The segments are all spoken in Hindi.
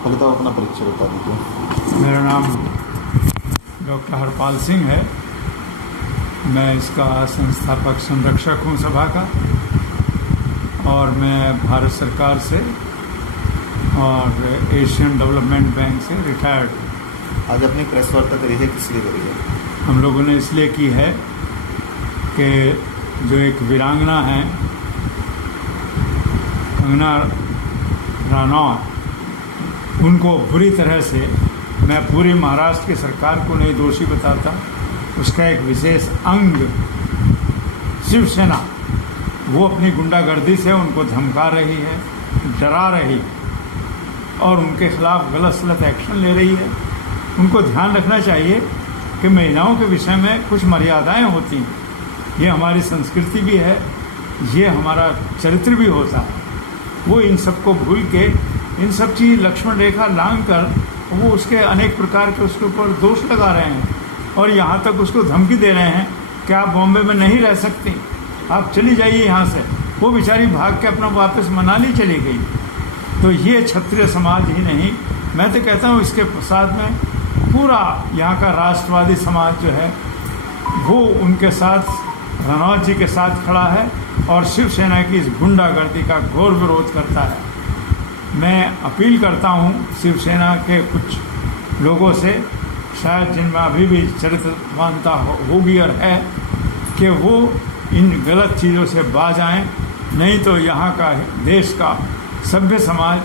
पहले तो आप अपना परिचय बता दीजिए। मेरा नाम डॉक्टर हरपाल सिंह है। मैं इसका संस्थापक संरक्षक हूँ सभा का, और मैं भारत सरकार से और एशियन डेवलपमेंट बैंक से रिटायर्ड हूँ। आज अपनी प्रेस वार्ता करी है, किस लिए करी है? हम लोगों ने इसलिए की है कि जो एक वीरांगना है कंगना रनौत, उनको बुरी तरह से, मैं पूरी महाराष्ट्र की सरकार को नहीं दोषी बताता, उसका एक विशेष अंग शिवसेना, वो अपनी गुंडागर्दी से उनको धमका रही है, डरा रही है और उनके खिलाफ गलत सलत एक्शन ले रही है। उनको ध्यान रखना चाहिए कि महिलाओं के विषय में कुछ मर्यादाएं होती हैं। ये हमारी संस्कृति भी है, ये हमारा चरित्र भी होता है। वो इन सब को भूल के इन सब चीज़ लक्ष्मण रेखा लांघ कर वो उसके अनेक प्रकार के उसके ऊपर दोष लगा रहे हैं और यहाँ तक उसको धमकी दे रहे हैं कि आप बॉम्बे में नहीं रह सकती, आप चली जाइए यहाँ से। वो बेचारी भाग के अपना वापस मनाली चली गई। तो ये क्षत्रिय समाज ही नहीं, मैं तो कहता हूँ इसके साथ में पूरा यहाँ का राष्ट्रवादी समाज जो है वो उनके साथ, रनौत जी के साथ खड़ा है और शिवसेना की इस गुंडागर्दी का घोर विरोध करता है। मैं अपील करता हूँ शिवसेना के कुछ लोगों से, शायद जिनमें अभी भी चरित्रवानता होगी और है, कि वो इन गलत चीज़ों से बाज आएँ, नहीं तो यहाँ का देश का सभ्य समाज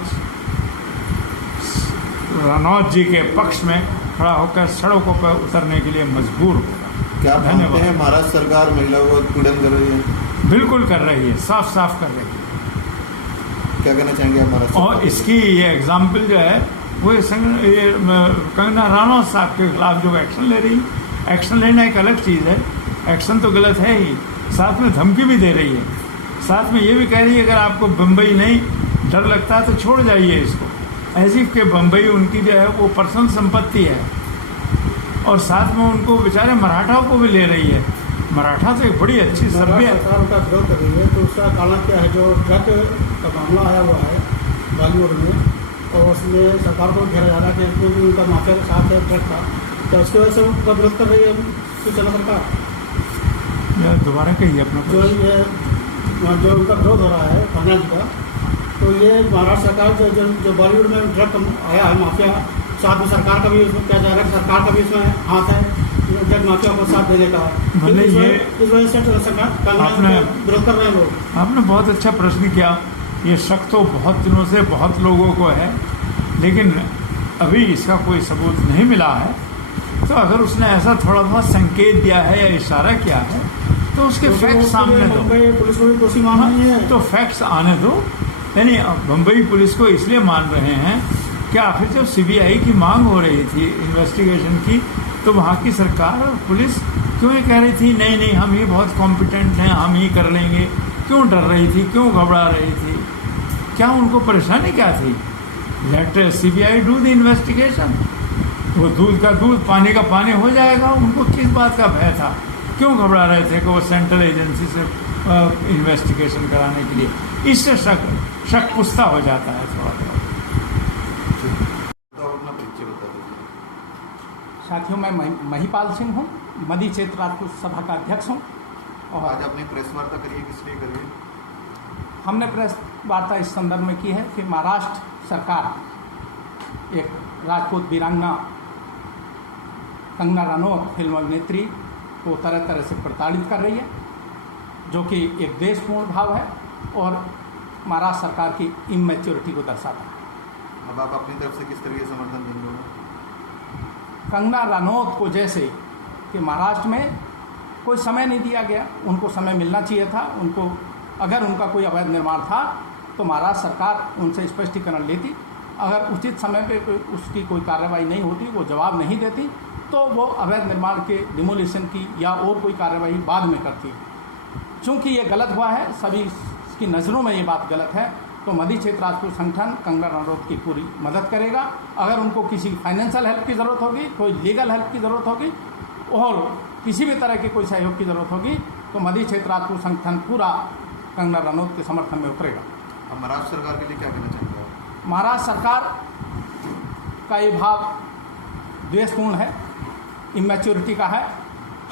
रनौत जी के पक्ष में खड़ा होकर सड़कों पर उतरने के लिए मजबूर होगा। क्या मानते हैं महाराष्ट्र सरकार महिलाओं को उत्पीड़न कर रही है? बिल्कुल कर रही है, साफ साफ कर रही है। क्या कहना चाहेंगे आप महाराष्ट्र? और इसकी ये एग्जाम्पल जो है वो ये कंगना रनौत साहब के खिलाफ जो एक्शन ले रही है, एक्शन लेना एक अलग चीज़ है, एक्शन तो गलत है ही, साथ में धमकी भी दे रही है, साथ में ये भी कह रही है अगर आपको बम्बई नहीं डर लगता है तो छोड़ जाइए इसको, ऐसी कि बम्बई उनकी जो है वो पर्सनल संपत्ति है। और साथ में उनको बेचारे मराठाओं को भी ले रही है। मराठा तो एक बड़ी अच्छी सभ्य सरकार उनका विरोध कर रही है, तो उसका कारण क्या है? जो ड्रग का मामला आया हुआ है बॉलीवुड में, और उसमें सरकार को घेरा जा रहा है कि उनका माफिया के साथ है ड्रग का, तो उसकी वजह से उनका विरोध कर रही है शिवसेना सरकार। दोबारा कहिए अपना। जो उनका विरोध हो रहा है कंगना जी का, तो ये महाराष्ट्र सरकार जो बॉलीवुड में ड्रग आया है माफिया, साथ में सरकार का भी इसमें क्या जा रहा है, सरकार का भी इसमें हाथ है ड्रग माफिया को साथ देने का। भले ये इस वजह से कंगना विरोध कर रहे हैं लोग। आपने बहुत अच्छा प्रश्न किया। ये शक तो बहुत दिनों से बहुत लोगों को है, लेकिन अभी इसका कोई सबूत नहीं मिला है। तो अगर उसने ऐसा थोड़ा बहुत संकेत दिया है या इशारा किया है तो उसके फैक्ट्स सामने दो। पुलिस को भी दोषी मान रही है, तो फैक्ट्स आने दो। यानी बम्बई पुलिस को इसलिए मान रहे हैं कि आखिर जब सीबीआई की मांग हो रही थी इन्वेस्टिगेशन की, तो वहाँ की सरकार और पुलिस क्यों ये कह रही थी नहीं नहीं हम ही बहुत कॉम्पिटेंट हैं, हम ही कर लेंगे? क्यों डर रही थी, क्यों घबरा रही थी? क्या उनको परेशानी क्या थी? Let CBI do the investigation. वो दूध का दूध, पानी का पानी हो जाएगा। उनको किस बात का भय था? क्यों घबरा रहे थे कि वो सेंट्रल एजेंसी से इन्वेस्टिगेशन कराने के लिए? इससे शक पुख्ता हो जाता है थोड़ा थोड़ा। साथियों, मैं महिपाल सिंह हूँ, मध्य क्षेत्र राजपूत सभा का अध्यक्ष हूँ। और आज अपनी प्रेस वार्ता करिए, किस लिए करिए? हमने प्रेस वार्ता इस संदर्भ में की है कि महाराष्ट्र सरकार एक राजपूत वीरांगना कंगना रनौत फिल्म अभिनेत्री को तरह तरह से प्रताड़ित कर रही है, जो कि एक देशपूर्ण भाव है और महाराष्ट्र सरकार की इमैच्योरिटी को दर्शाता है। अब आप अपनी तरफ से किस तरह के समर्थन देंगे? कंगना रनौत को जैसे कि महाराष्ट्र में कोई समय नहीं दिया गया, उनको समय मिलना चाहिए था। उनको अगर उनका कोई अवैध निर्माण था तो महाराष्ट्र सरकार उनसे स्पष्टीकरण लेती। अगर उचित समय पे उसकी कोई कार्रवाई नहीं होती, वो जवाब नहीं देती, तो वो अवैध निर्माण के डिमोलिशन की या और कोई कार्रवाई बाद में करती। चूँकि ये गलत हुआ है, सभी की नज़रों में ये बात गलत है, तो मध्य क्षेत्र राजपूत संगठन कंगना रनौत की पूरी मदद करेगा। अगर उनको किसी फाइनेंशियल हेल्प की ज़रूरत होगी, कोई लीगल हेल्प की ज़रूरत होगी और किसी भी तरह के कोई सहयोग की ज़रूरत होगी, तो मध्य क्षेत्र राजपूत संगठन पूरा कंगना रनौत के समर्थन में उतरेगा। अब महाराष्ट्र सरकार के लिए क्या कहना चाहेंगे? महाराष्ट्र सरकार का ये भाव द्वेषपूर्ण है, इमैच्योरिटी का है।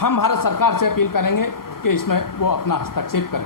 हम भारत सरकार से अपील करेंगे कि इसमें वो अपना हस्तक्षेप करें।